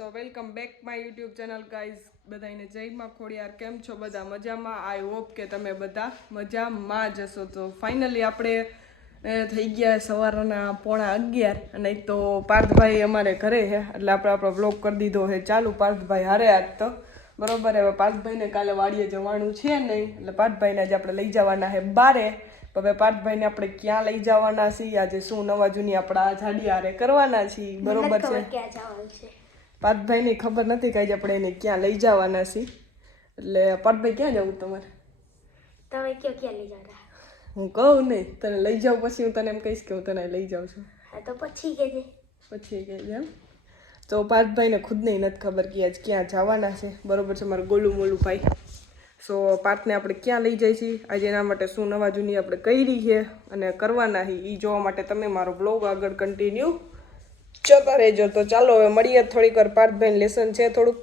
So welcome back my YouTube channel guys. બધાને જય માં ખોડિયાર. કેમ છો બધા? મજામાં? આઈ હોપ કે તમે બધા મજામાં જ હશો. તો ફાઇનલી આપણે થઈ ગયા સવારના 11:15 અને તો પાર્થભાઈ અમારે ઘરે છે એટલે આપણે આપણો બ્લોગ કરી દીધો છે ચાલુ. પાર્થભાઈ હારે આજ તો બરોબર. હવે પાર્થભાઈને કાલે વાડીએ જવાનું છે નહીં એટલે પાર્થભાઈને આજે આપણે લઈ જવાના છે બારે. હવે પાર્થભાઈને આપણે ક્યાં લઈ જવાના છીએ, આજે શું નવા જૂની આપણા જાડિયારે કરવાના છીએ બરોબર છે. પાર્થભાઈને ખબર નથી કે આજે આપણે એને ક્યાં લઈ જવાના છીએ. એટલે પાર્થભાઈ ક્યાં જવું તમારે? તમે કયો ક્યાં લઈ જવાના? હું કહું નહીં, તને લઈ જાઉં પછી હું તને એમ કહીશ કે હું તને લઈ જાઉં છું. હા તો પછી કહેજે. પછી કહેજે એમ. તો પાર્થભાઈને ખુદને નથી ખબર કે આજ ક્યાં જવાના છે બરોબર છે. મારું ગોલું મોલું ભાઈ. સો પાર્થને આપણે ક્યાં લઈ જઈએ છીએ, આજે એના માટે શું નવા જૂની આપણે કરી છે અને કરવાના છે એ જોવા માટે તમે મારો બ્લોગ આગળ કન્ટિન્યુ જોતા રહેજો. તો ચાલો હવે મળીએ થોડીક વાર. પાર્થભાઈ લેસન છે થોડુંક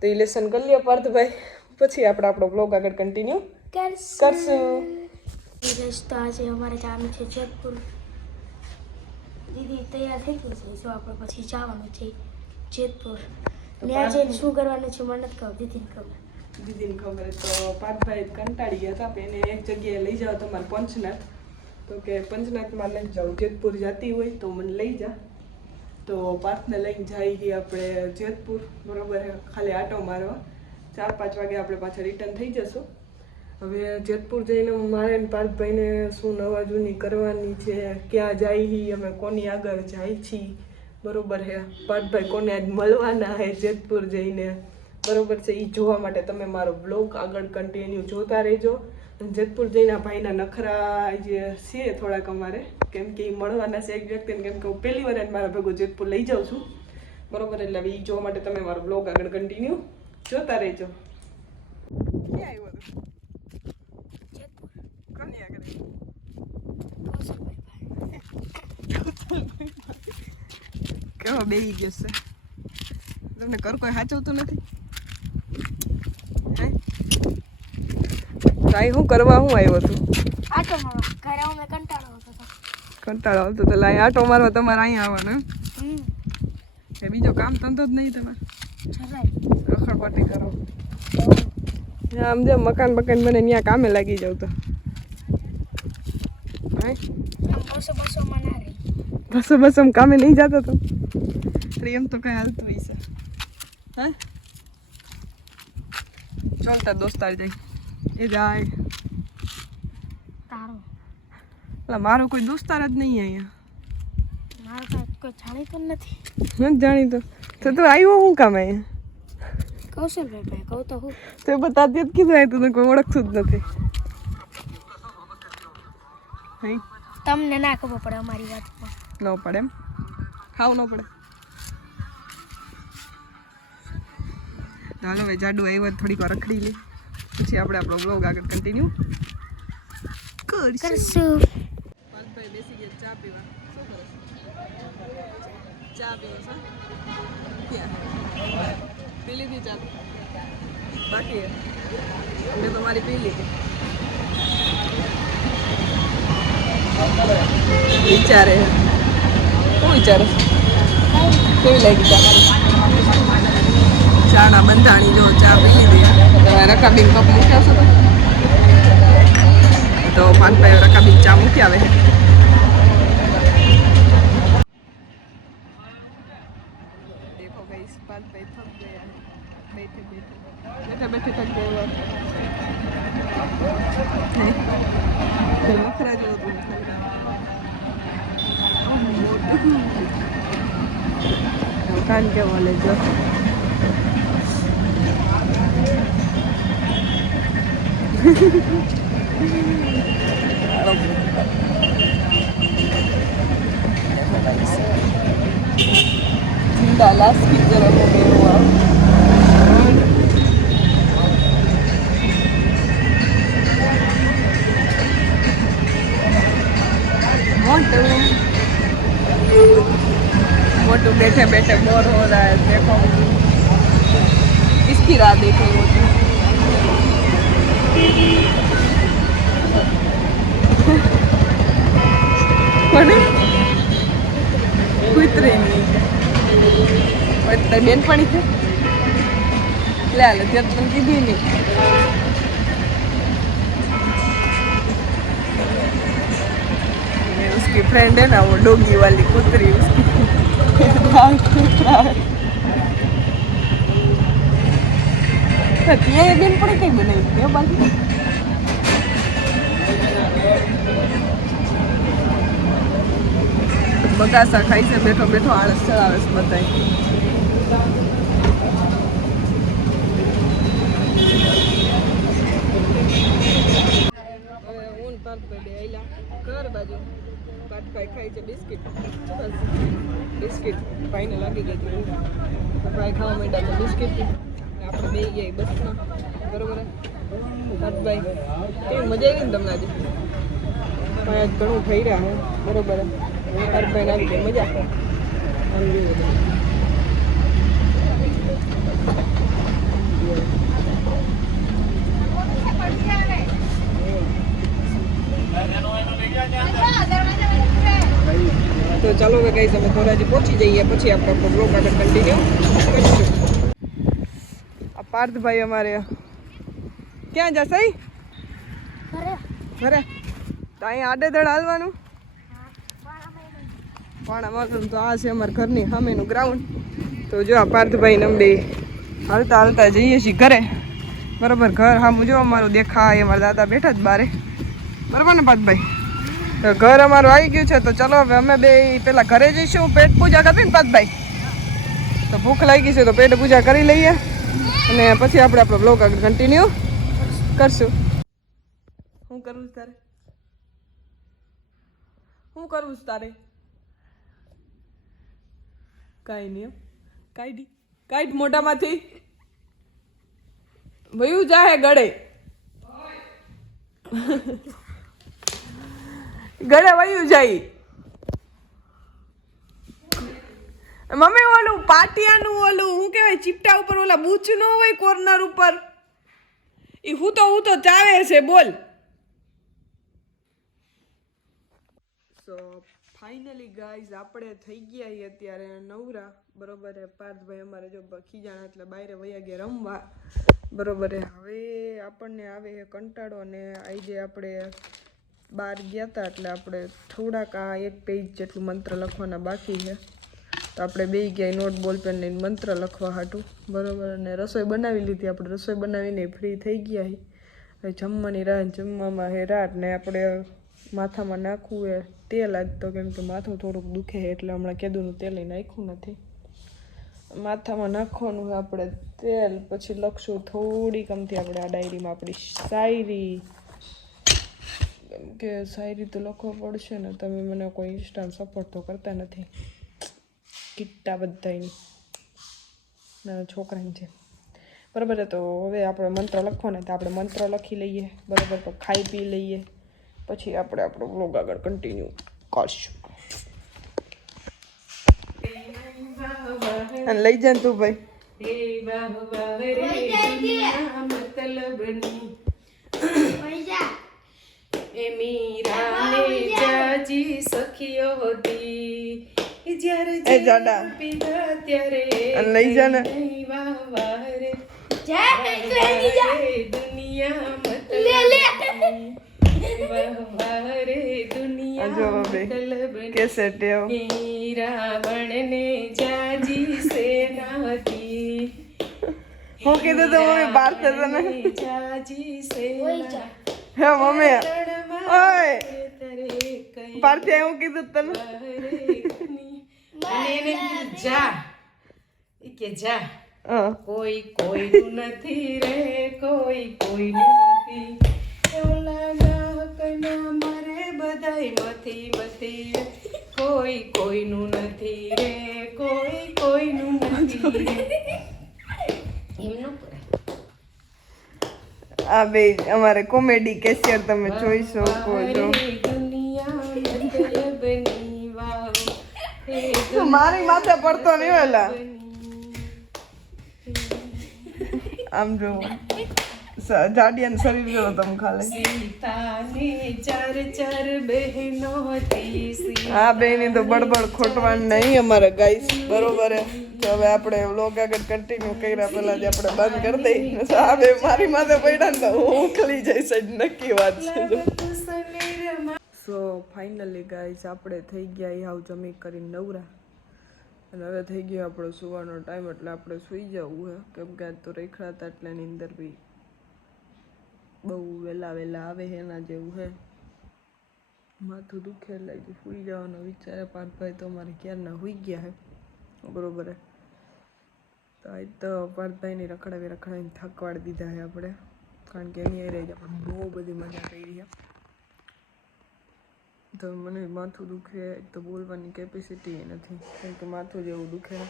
તો એ લેસન કરી લઈએ પાર્થભાઈ, પછી આપણે આપણો બ્લોગ આગળ કન્ટિન્યુ કરશું. તો આજે અમારે જવાનું છે જેતપુર. દીદી તૈયાર થઈ ગઈ છે, જો આપણે પછી જવાનું છે જેતપુર. ને આજે શું કરવાનું છે મને નથી ખબર, દીદીને ખબર. દીદીને ખબર. તો પાર્થભાઈ કંટાળી ગયા હતા એને એક જગ્યાએ લઈ જાઓ તમારે પંચનાથ. તો કે પંચનાથમાં લઈ જાઓ, જેતપુર જતી હોય તો મને લઈ જા. તો પાર્થને લઈને જઈએ આપણે જેતપુર બરોબર. ખાલી આટો મારવા 4-5 વાગે આપણે પાછા રિટર્ન થઈ જશું. હવે જેતપુર જઈને મારે ને પાર્થભાઈને શું નવા જૂની કરવાની છે, ક્યાં જઈએ અમે, કોની આગળ જાય છીએ બરોબર છે. પાર્થભાઈ કોને આજ મળવાના છે જેતપુર જઈને બરોબર છે. એ જોવા માટે તમે મારો બ્લોગ આગળ કન્ટિન્યુ જોતા રહેજો. જેતપુર જઈને ભાઈના નખરા જે છે થોડાક અમારે, કેમ કે એ મળવાના છે એક વ્યક્તિને, કેમ કે હું પહેલી વાર મારા ભેગું જેતપુર લઈ જાઉં છું બરોબર. એટલે હવે એ જોવા માટે તમે મારો બ્લોગ આગળ કન્ટિન્યુ જોતા રહેજો. ક્યાં આવ્યો હતો? જેતપુર કોની આગળ? કેવો બેહી ગયો છે? તમને ઘર કોઈ સાચવતું નથી? તાઈ હું કરવા હું આવ્યો છું? આટો મારવા. ઘરે અમે કંટાળો આવતો હતો. કંટાળો આવતો તો લાય આટો મારવા તમારે અહીંયા આવવાનું એ બીજો કામ ધંધો જ નહીં તમારે? રખડપાટી કરો આમ જેમ મકાન બકાન બને ત્યાં કામે લાગી જાવ તો બસો કામે નહીં જતો તો એમ તો કઈ હાલતું હોય છે. હા ચાલ તાર દોસ્તાર જાય એ જાય. તારો મારો કોઈ દોસ્તાર જ નહીં અહીંયા. મારો કોઈ જાણીતો નથી. નથી જાણીતો તો તું આવ્યો શું કામ અહીંયા? કૌશલભાઈ કહું તો હું તો બતાતી જ કીધું અહીં તું કોઈ ઓળખતું જ નથી. તમને ના ખબર પડે અમારી વાત ન પડે એમ? ખાવ ન પડે? ચાલો હવે જાડુ આવ્યો થોડીક વાર રખડી લે પછી આપણે આપણો બ્લોગ આગળ કન્ટિન્યુ કરશું. પાર્થભાઈ બેસી ગયા ચા પીવા. શું કરો છો? ચા પીવો છો? ક્યાં પી લીધી ચા? બાકી મેં તમારી પી લીધી. વિચારે શું વિચારે? કેવી લાગી ચા? ચાના બંધાણી જો ચા પી લીધી. તમે રકાબીન કપ મૂક્યા છો તો પાર્થભાઈ રકાબીન ચા મૂકી આવે. देखो गाइस पार्थभाई थक गया है बैठे बैठे थक गए. नखरा जो कान के बोले जो डाला की तरफ हो गए हुआ मोटू बैठे बैठे बोर हो रहा है. देखो किसकी राह देख रही होती कुतरे नहीं તારી બેનપણી છે લે હાલે ત્યાં તને કીધી નહીં उसकी फ्रेंड है ना वो डोगी वाली कुतरी उसकी ये बेन पड़े कहीं बनाई बाकी બગાસા ખાઈ છે બેઠો બેઠો આળસ ચડાવે છે બધાય ઊન પાક બે આઈલા ઘર બાજુ પાટભાઈ ખાઈ છે બિસ્કિટ બિસ્કિટ ભાઈને લાગી ગઈ હતી ભાઈ ખાવા માંડ્યા છે બિસ્કિટ આપણે બે ગયા બસમાં બરોબર પાટભાઈ કેવી મજા આવી ને તમને આજે પણ આજ ઘણું થઈ રહ્યા હે બરોબર પાટભાઈને આવી ગઈ મજા તો ચાલો હવે કઈ તમે ધોરાજી પહોંચી જઈએ પછી આપણે આપણો બ્લોગ આગળ કન્ટિન્યુ કરીશું આ પાર્થભાઈ અમારે ક્યાં જશે ઘરે તો અહીંયા આડેદડ હાલવાનું પાણામાં તો આ છે અમારા ઘરની સામેનું ગ્રાઉન્ડ તો જો આ પાર્થભાઈ ને બે હાલતા હાલતા જઈએ છીએ ઘરે બરાબર ઘર હા જો અમારું દેખાય અમારા દાદા બેઠા જ બારે બરાબર ને પાર્થભાઈ તો ઘર અમારું આવી ગયું છે તો ચલો હવે અમે બે પેલા ઘરે જઈશું પેટ પૂજા કરવી ને પાર્થભાઈ તો ભૂખ લાગી છે તો પેટ પૂજા કરી લઈએ અને પછી આપણે આપણો બ્લોગ આગળ કન્ટિન્યુ કરશું શું કરવું છે તારે શું કરવું છે તારે કાંઈ નહીં કાંઈ મોઢામાંથી ભયું જાહે ગળે ગળે વયું જાય મમ્મી ઓલું પાટિયાનું ઓલું શું કહેવાય ચીપટા ઉપર ઓલા બૂચ ન હોય કોર્નર ઉપર એ હું તો ચાવે છે બોલ સો ફાઇનલી ગાઈઝ આપણે થઈ ગયા છીએ અત્યારે નવરા બરોબર પાર્થભાઈ અમારે જો ખીજાણા એટલે બહાર વયા ગયા રમવા બરોબર હવે આપણને આવે કંટાળો અને આજે આપણે બહાર ગયા હતા એટલે આપણે થોડાક આ એક પેજ જેટલું મંત્ર લખવાના બાકી છે તો આપણે બે ગયા નોટ બોલ પેન લઈને મંત્ર લખવા હાટું બરોબર અને રસોઈ બનાવી લીધી આપણે રસોઈ બનાવીને ફ્રી થઈ ગયા હવે જમવાની રાત જમવામાં હે રાત ને આપણે માથામાં નાખવું એ તેલ આજ તો કેમ કે માથું થોડુંક દુખે એટલે હમણાં કેદુંનું તેલ નાખ્યું નથી માથામાં નાખવાનું આપણે તેલ પછી લખશું થોડીક અમથી આપણે આ ડાયરીમાં આપણી શાયરી કેમ કે શાયરી તો લખવા પડશે ને તમે મને કોઈ ઇન્સ્ટાને સપોર્ટ તો કરતા નથી કિટ્ટા બધાની નાના છોકરાની છે બરાબર તો હવે આપણે મંત્ર લખવાના તો આપણે મંત્ર લખી લઈએ બરાબર તો ખાઈ પી લઈએ પછી આપણે આપણો વ્લોગ આગળ કન્ટિન્યુ કરશું અને લઈ જા તું ભાઈ મીરાને જાજી સખીઓ હતી જ્યારે પીધા ત્યારે લઈ જા ને દુનિયા कैसे रावण ने जाजी सेना હતી હું કીધું તો મમ્મી બાર છે તને જાજી સેના હે મમ્મી ઓય પાર્થે હું કીધું તને અને જા કે જા કોઈ કોઈનું નથી રે કોઈ કોઈનું નથી ઓલા કના મારે બધાય મથી મથી કોઈ કોઈનું નથી રે કોઈ કોઈનું નથી રે એમનું આ બે અમારે કોમેડી કેશિયર તમે જોઈ શકો છો મારી માથે પડતો નહીં વેલા આમ જો જાડિયાન શરીર જો તમે ખાલે સીતાની ચાર બહેનો હતી આ બેની તો બડબડ ખોટવાન નહીં અમારે ગાઈસ બરોબર હે તો હવે આપણે વ્લોગ આગળ કન્ટિન્યુ કર્યા પહેલા જ આપણે બંધ કરી દઈએ. સાહેબ મારી માથે પડ્યા ને તો હું ઉખલી જઈશ જ નક્કી વાત છે. સો ફાઇનલી ગાઈસ આપણે થઈ ગયા હાવ જમી કરીને નવરા અને હવે થઈ ગયો આપણો સુવાનો ટાઈમ એટલે આપણે સૂઈ જવું છે કેમ કે આજ તો રેખડા હતા એટલે એની અંદર બી બહુ વહેલા આવે છે એના જેવું છે. માથું દુખે એટલે સૂઈ જવાનો વિચારે પાર્થભાઈ તો અમારે ક્યારના સૂઈ ગયા છે બરોબર હે. તો આજ તો પાર્થભાઈની રખડાવીને થકવાડી દીધા છે આપણે કારણ કે એની રહી આપણે બહુ બધી મજા કરી છે. તો મને માથું દુખે તો બોલવાની કેપેસિટી નથી કેમ કે માથું જેવું દુખે.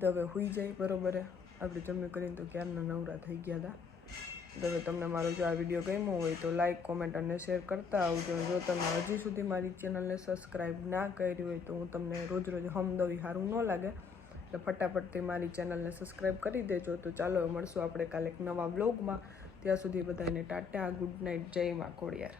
તો હવે સૂઈ જાય બરોબર હે. આપણે જમી કરીને તો ક્યારના નવરા થઈ ગયા હતા. તો હવે તમને મારો જો આ વિડીયો ગમ્યો હોય તો લાઈક કોમેન્ટ અને શેર કરતા આવજો. જો તમે હજી સુધી મારી ચેનલને સબસ્ક્રાઈબ ના કરી હોય તો હું તમને રોજ હમદવી સારું ન લાગે એટલે ફટાફટથી મારી ચેનલને સબસ્ક્રાઈબ કરી દેજો. તો ચાલો મળશું આપણે કાલે એક નવા બ્લોગમાં. ત્યાં સુધી બધાને ટાટા, ગુડ નાઇટ, જય મા ખોડિયાર.